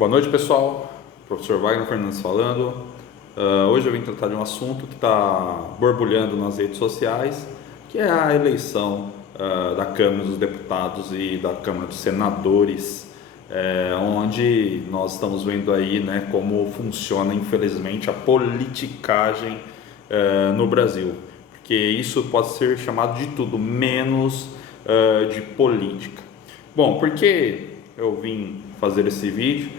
Boa noite, pessoal. Professor Wagner Fernandes falando. Hoje eu vim tratar de um assunto que está borbulhando nas redes sociais, que é a eleição da Câmara dos Deputados e da Câmara dos Senadores, onde nós estamos vendo aí, né, como funciona, infelizmente, a politicagem no Brasil, porque isso pode ser chamado de tudo menos de política. Bom, por que eu vim fazer esse vídeo?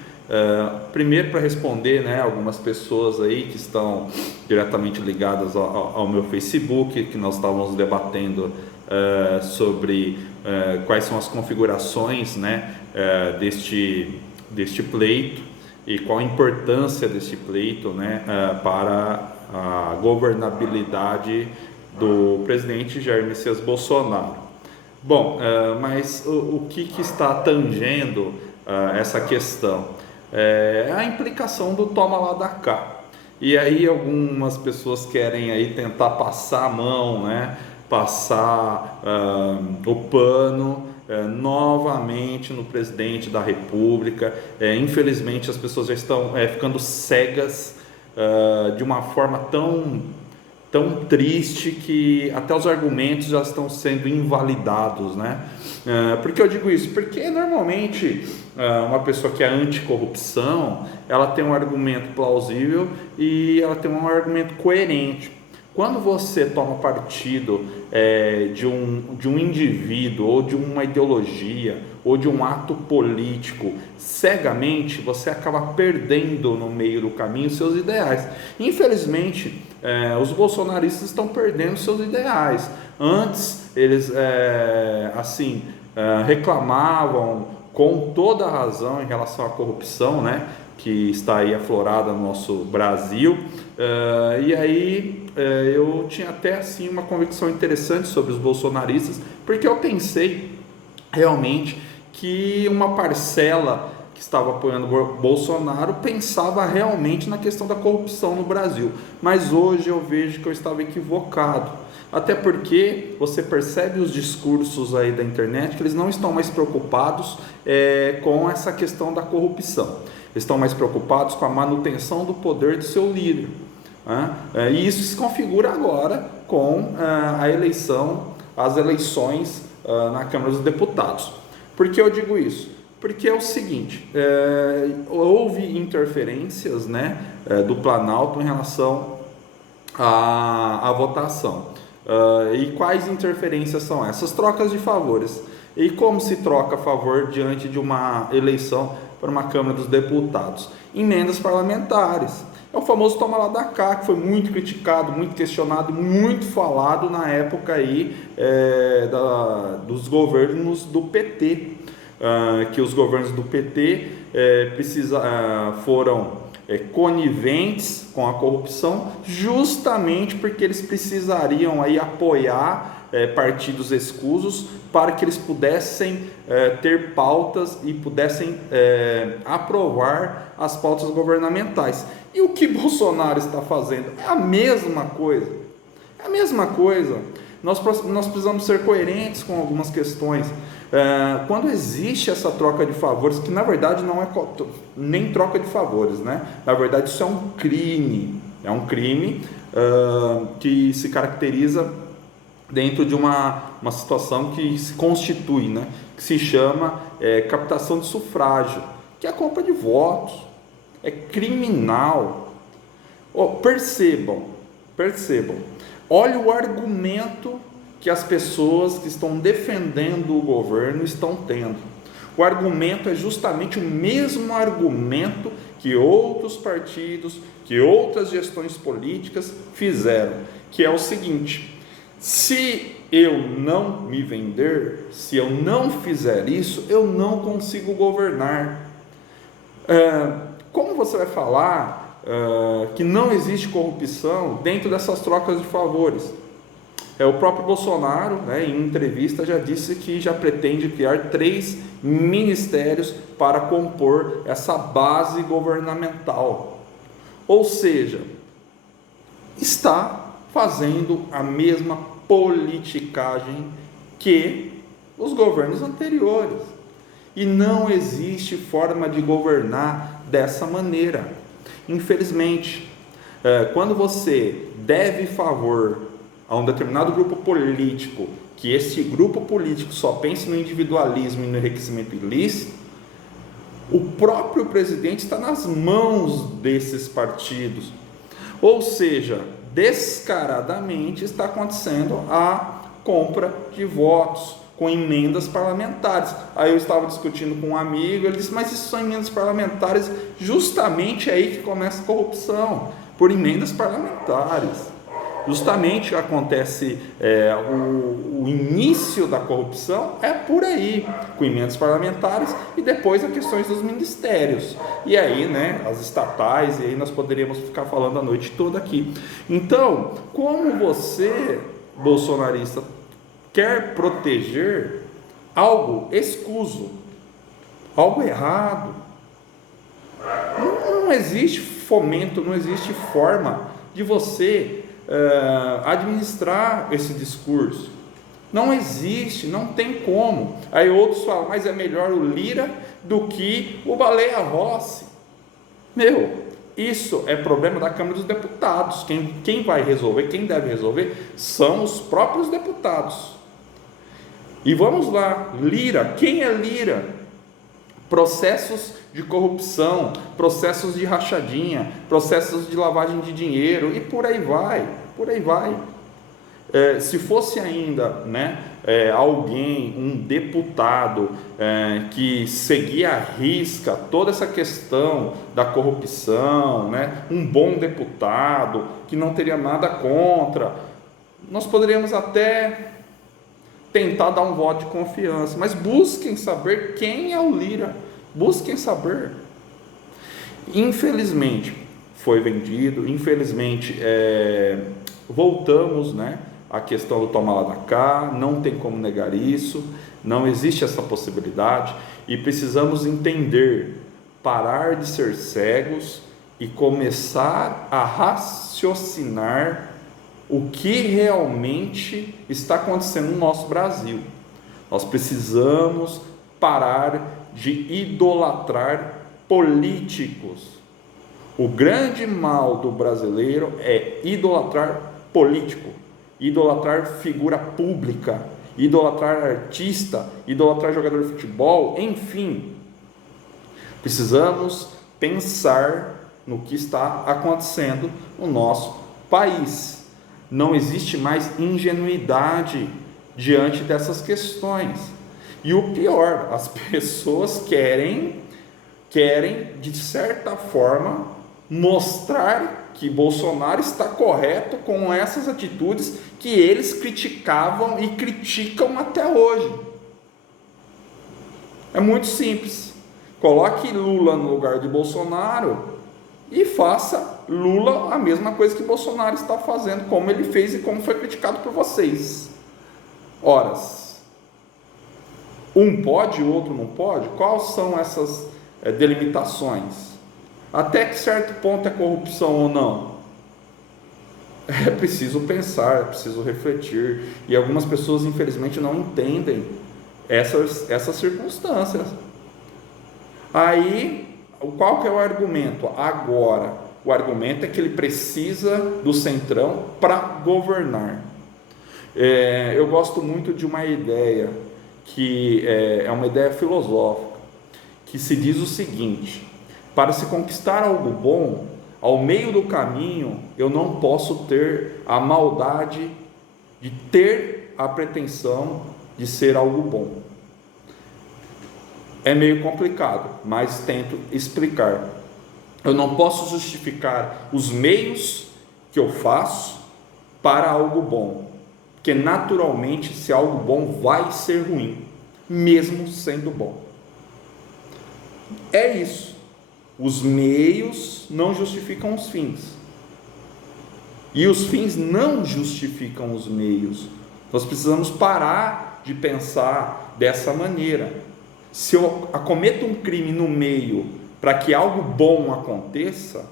Primeiro, para responder, né, algumas pessoas aí que estão diretamente ligadas ao meu Facebook, que nós estávamos debatendo sobre quais são as configurações, né, deste pleito e qual a importância deste pleito, né, para a governabilidade do presidente Jair Messias Bolsonaro. Bom, mas o que está tangendo essa questão? É a implicação do toma lá da cá. E aí algumas pessoas querem aí tentar passar a mão, né? Passar o pano novamente no presidente da República. Infelizmente as pessoas já estão ficando cegas de uma forma tão triste que até os argumentos já estão sendo invalidados, né? Por que eu digo isso? Porque normalmente uma pessoa que é anticorrupção, ela tem um argumento plausível e ela tem um argumento coerente. Quando você toma partido de um indivíduo ou de uma ideologia ou de um ato político cegamente, você acaba perdendo no meio do caminho seus ideais. Infelizmente, os bolsonaristas estão perdendo seus ideais. Antes, eles reclamavam com toda a razão em relação à corrupção, né, que está aí aflorada no nosso Brasil. E aí eu tinha até assim uma convicção interessante sobre os bolsonaristas, porque eu pensei realmente que uma parcela que estava apoiando Bolsonaro pensava realmente na questão da corrupção no Brasil, mas hoje eu vejo que eu estava equivocado, até porque você percebe os discursos aí da internet que eles não estão mais preocupados com essa questão da corrupção, eles estão mais preocupados com a manutenção do poder do seu líder, né? E isso se configura agora com as eleições na Câmara dos Deputados. Por que eu digo isso? Porque é o seguinte, houve interferências, né, do Planalto em relação à votação. E quais interferências são essas? Trocas de favores. E como se troca a favor diante de uma eleição para uma Câmara dos Deputados? Emendas parlamentares. É o famoso toma lá da cá, que foi muito criticado, muito questionado, muito falado na época aí dos governos do PT. Que os governos do PT foram coniventes com a corrupção, justamente porque eles precisariam aí apoiar partidos escusos para que eles pudessem ter pautas e pudessem aprovar as pautas governamentais. E o que Bolsonaro está fazendo? É a mesma coisa. É a mesma coisa. Nós precisamos ser coerentes com algumas questões. Quando existe essa troca de favores, que na verdade não é nem troca de favores, né? Na verdade isso é um crime. É um crime que se caracteriza dentro de uma situação que se constitui, né? Que se chama captação de sufrágio, que é a compra de votos. É criminal. Percebam. Olha o argumento que as pessoas que estão defendendo o governo estão tendo. O argumento é justamente o mesmo argumento que outros partidos, que outras gestões políticas fizeram, que é o seguinte: se eu não me vender, se eu não fizer isso, eu não consigo governar. Como você vai falar que não existe corrupção dentro dessas trocas de favores? O próprio Bolsonaro, né, em entrevista, já disse que já pretende criar 3 ministérios para compor essa base governamental. Ou seja, está fazendo a mesma politicagem que os governos anteriores. E não existe forma de governar dessa maneira. Infelizmente, quando você deve favor a um determinado grupo político, que esse grupo político só pense no individualismo e no enriquecimento ilícito, o próprio presidente está nas mãos desses partidos. Ou seja, descaradamente está acontecendo a compra de votos com emendas parlamentares. Aí eu estava discutindo com um amigo, ele disse, mas isso são emendas parlamentares, justamente é aí que começa a corrupção, por emendas parlamentares. Justamente acontece o início da corrupção é por aí, com emendas parlamentares e depois as questões dos ministérios. E aí, né, as estatais, e aí nós poderíamos ficar falando a noite toda aqui. Então, como você, bolsonarista, quer proteger algo escuso, algo errado, não existe fomento, não existe forma de você administrar esse discurso. Não existe, não tem como. Aí outros falam, mas é melhor o Lira do que o Baleia Rossi. Isso é problema da Câmara dos Deputados. Quem vai resolver, quem deve resolver, são os próprios deputados. E vamos lá, Lira, quem é Lira? Processos de corrupção, processos de rachadinha, processos de lavagem de dinheiro e por aí vai, por aí vai. Se fosse ainda, né, alguém, um deputado que seguia à risca toda essa questão da corrupção, né, um bom deputado que não teria nada contra, nós poderíamos até tentar dar um voto de confiança, mas busquem saber quem é o Lira, busquem saber. Infelizmente foi vendido, infelizmente voltamos, né, à questão do toma lá da cá, não tem como negar isso, não existe essa possibilidade e precisamos entender, parar de ser cegos e começar a raciocinar o que realmente está acontecendo no nosso Brasil. Nós precisamos parar de idolatrar políticos. O grande mal do brasileiro é idolatrar político, idolatrar figura pública, idolatrar artista, idolatrar jogador de futebol, enfim. Precisamos pensar no que está acontecendo no nosso país. Não existe mais ingenuidade diante dessas questões. E o pior, as pessoas querem de certa forma mostrar que Bolsonaro está correto com essas atitudes que eles criticavam e criticam até hoje. É muito simples. Coloque Lula no lugar de Bolsonaro e faça Lula a mesma coisa que Bolsonaro está fazendo, como ele fez e como foi criticado por vocês. Horas. Um pode, o outro não pode? Quais são essas delimitações? Até que certo ponto é corrupção ou não? É preciso pensar, é preciso refletir. E algumas pessoas, infelizmente, não entendem essas circunstâncias. Aí, qual que é o argumento? Agora, o argumento é que ele precisa do Centrão para governar. Eu gosto muito de uma ideia, que é uma ideia filosófica, que se diz o seguinte: para se conquistar algo bom, ao meio do caminho, eu não posso ter a maldade de ter a pretensão de ser algo bom. É meio complicado, mas tento explicar. Eu não posso justificar os meios que eu faço para algo bom, porque naturalmente, se algo bom vai ser ruim, mesmo sendo bom. É isso. Os meios não justificam os fins, e os fins não justificam os meios. Nós precisamos parar de pensar dessa maneira. Se eu acometo um crime no meio para que algo bom aconteça,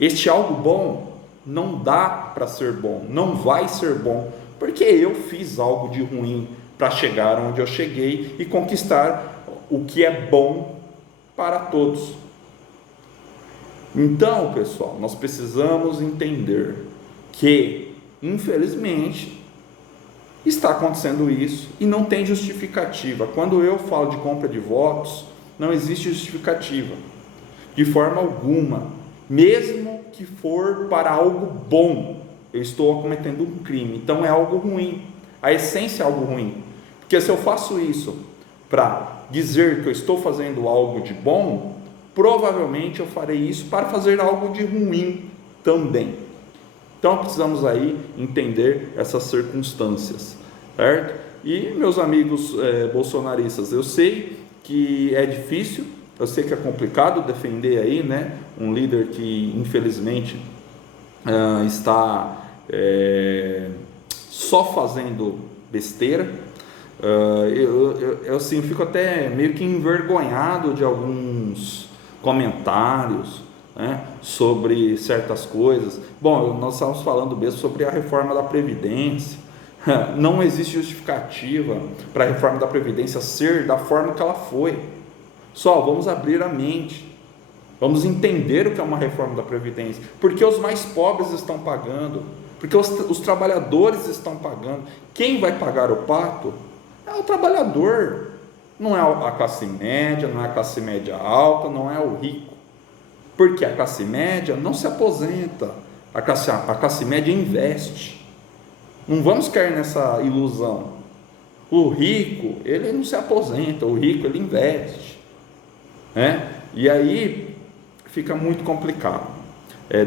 este algo bom não dá para ser bom, não vai ser bom, porque eu fiz algo de ruim para chegar onde eu cheguei e conquistar o que é bom para todos. Então, pessoal, nós precisamos entender que, infelizmente, está acontecendo isso e não tem justificativa. Quando eu falo de compra de votos, não existe justificativa, de forma alguma. Mesmo que for para algo bom, eu estou cometendo um crime. Então é algo ruim. A essência é algo ruim. Porque se eu faço isso para dizer que eu estou fazendo algo de bom, provavelmente eu farei isso para fazer algo de ruim também. Então precisamos aí entender essas circunstâncias, certo? E meus amigos bolsonaristas, eu sei que é difícil, eu sei que é complicado defender aí, né, um líder que infelizmente está só fazendo besteira. Eu assim, fico até meio que envergonhado de alguns comentários, né, sobre certas coisas. Bom, nós estávamos falando mesmo sobre a reforma da Previdência. Não existe justificativa para a reforma da Previdência ser da forma que ela foi. Só vamos abrir a mente, vamos entender o que é uma reforma da Previdência, porque os mais pobres estão pagando, porque os trabalhadores estão pagando. Quem vai pagar o pato é o trabalhador, não é a classe média, não é a classe média alta, não é o rico, porque a classe média não se aposenta, a classe média investe. Não vamos cair nessa ilusão. O rico, ele não se aposenta, o rico ele investe, né? E aí fica muito complicado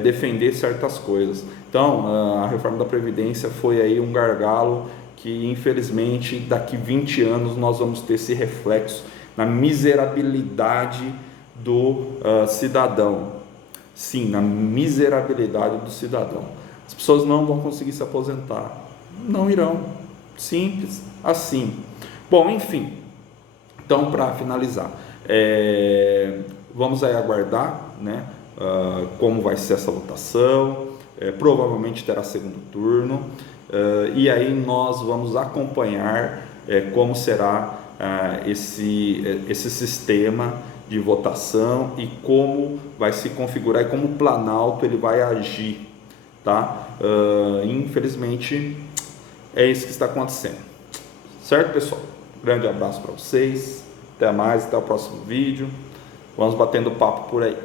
defender certas coisas. Então a reforma da Previdência foi aí um gargalo que infelizmente daqui 20 anos nós vamos ter esse reflexo na miserabilidade do cidadão. Sim, na miserabilidade do cidadão. As pessoas não vão conseguir se aposentar, não irão, simples assim. Bom, enfim, então para finalizar, vamos aí aguardar, né, como vai ser essa votação. Provavelmente terá segundo turno, e aí nós vamos acompanhar como será esse sistema de votação e como vai se configurar e como o Planalto ele vai agir, tá? Infelizmente é isso que está acontecendo, certo, pessoal? Grande abraço para vocês, até mais, até o próximo vídeo, vamos batendo papo por aí.